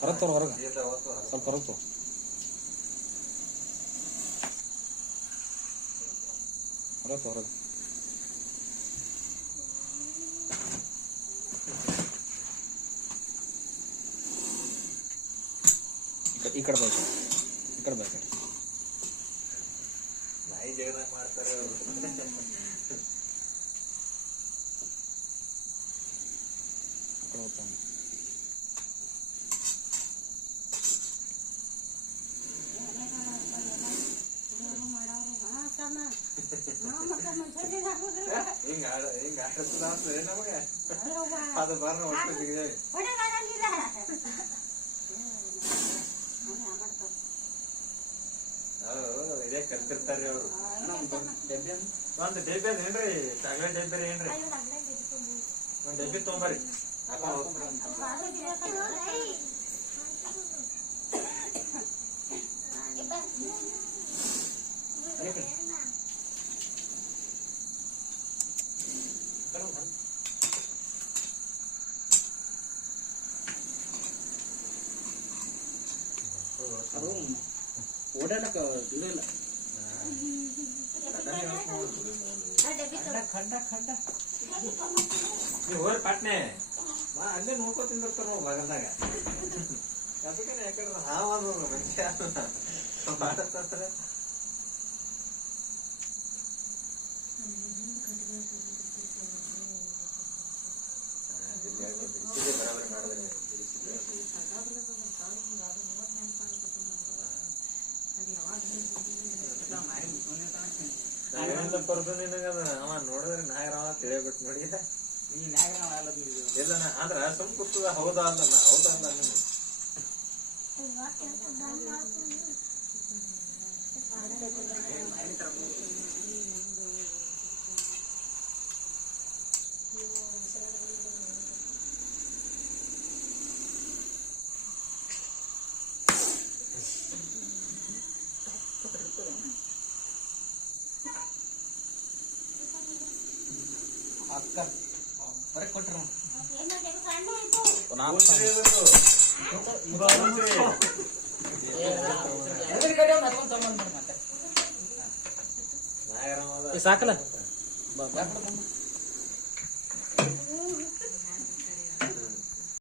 ಹೊರಗೆ ಹೊರಗೆ ಸ್ವಲ್ಪ ಹೊರಗೆ ಹೊರಗೆ ಈ ಕಡೆ ಬೇಕು ನಾಯಿ ಜಗದಾಗ ಮಾಡ್ತಾರೆ ಹಿಂಗ ಆಡಿಸ್ತದ ಅಂತೇಳಿ ನಮಗೆ ಅದು ಬರ್ನ ಒಟ್ಟು ಸಿಗಿದೇವಿ ಇದೇ ಕಲ್ತಿರ್ತಾರ್ರಿ ಅವ್ರು. ಒಂದ್ ಡಬ್ಬಿ ಅದೇನ್ರಿ ಚಾಕ್ಲೇಟ್ ಡಬ್ಬಿ ಏನ್ರಿ ಒಂದ್ ಡಬ್ಬಿ ತೊಗೊಂಬರಿ. ಓಡಾಡಕ ಇದಿಲ್ಲ ನೀವು ಹೋರಿ ಪಟ್ನೆ ಅಲ್ಲೇ ನೋಡ್ಕೊ ತಿಂದಿರ್ತಾರ ನಾವು ಬಗಲ್ದಾಗ. ಅದಕ್ಕೆ ಯಾಕಂದ್ರೆ ಹಾವ ಮನುಷ್ಯ ಮಾಡತ್ತಾರೆ. ಅವ ನೋಡಿದ್ರೆ ನಾಗರಾವ ತಿಳಿಯಬಿಟ್ಟು ನೋಡಿ ಇಲ್ಲ ಅಂದ್ರ ಸುಮ್ ಕೂತದ. ಹೌದಾ ಅಲ್ಲ ನೀವು ಕೊಟ್ರು ಸಾಕಲ್ಲ